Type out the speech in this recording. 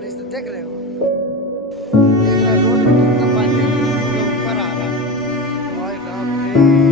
बारिश तो देख रहे हो, देख रहे हो रोड में कितना पानी है, पूरा ऊपर आ रहा है। ओए बाप रे।